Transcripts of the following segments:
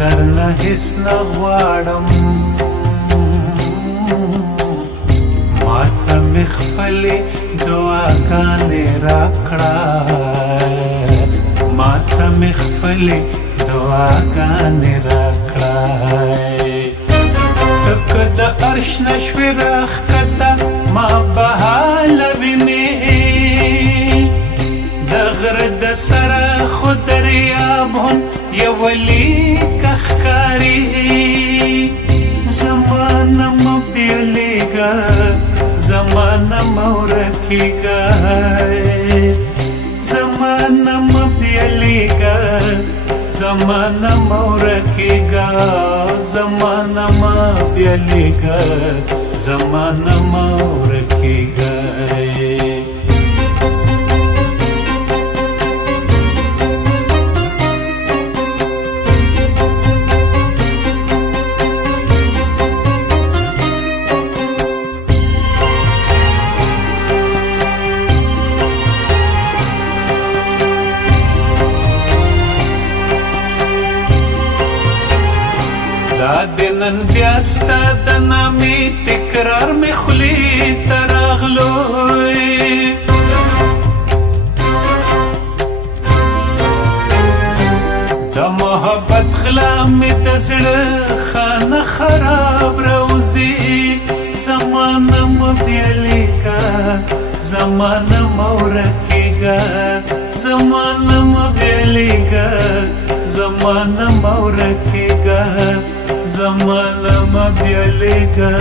درنه هیڅ نه غواړم ماته مې خپلې دعاګانې راکړه ماته مې خپلې دعاګانې راکړه ته که د عرش نه شوې راښکته ما به حاله وینې د غره د سره خو دریاب هم یوه لیکه ښکاري زمانه مه بیلیږه زمانه مه ورکېږه زمانه مه بیلیږه زمانه مه ورکېږه زمانه مه بیلیږه زمانه مه ورکېږه د نن بیا ستا د نامې تکرار مې خولې ته راغلوی د محبت غلا مې د زړه خانه خراب راوځي زمانه مه بیلیږه زمانه مه ورکېږه زمانه مه بیلیږه زمانه مه ورکېږه زمانه مه بیلیږه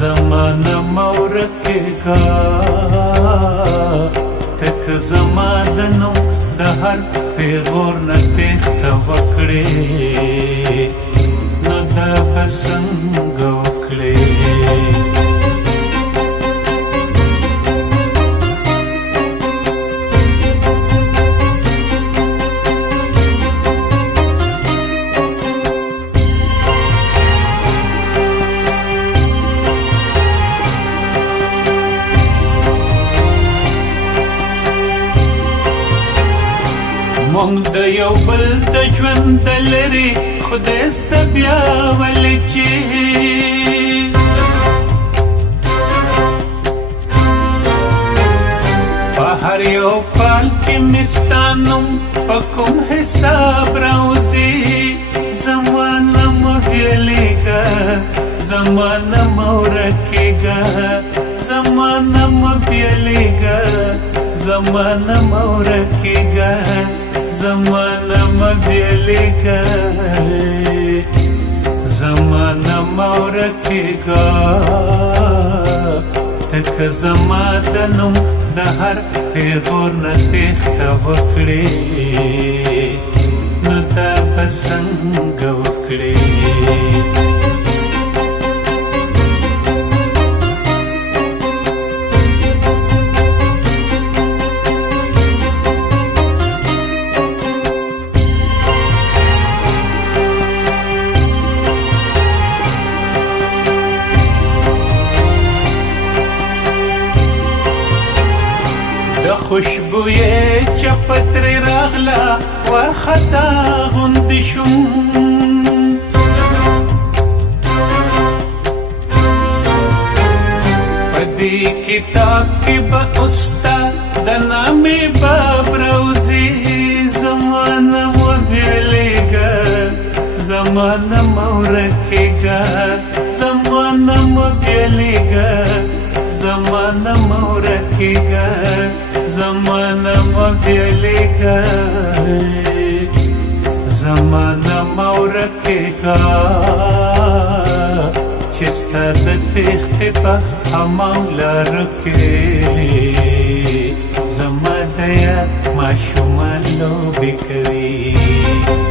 زمانه مه ورکېږه ته که زما د نوم د هر پیغور نه تېښته وکړې نو دا به څنګه وکړې مونږ د یو بل د ژوند د لرې خدای سته بیا ولې چې په هر یو پال کې مې ستا نوم په کوم حساب راوځي زمانه مه بیلیږه زمانه مه ورکېږه زمانه مه بیلیږه زمانه مه ورکېږه زمانه مه بیلیږه زمانه مه ورکېږه ته که زما د نوم د هر پیغور نه تېښته وکړې نو دا به څنګه وکړې خوشبویه چپه ترې راغله وارخطا غوندې شوم په دې کتاب کې به اوس ستا د نامې باب راوځي زمانه مه بیلیږه زمانه مه ورکېږه زمانه مه بیلیږه زمانه مه ورکېږه زمانه مه بیلیږه زمانه مه ورکېږه چې ستا د تېښتې په هماو لارو کې زما د یاد ماشومان لوبې کوي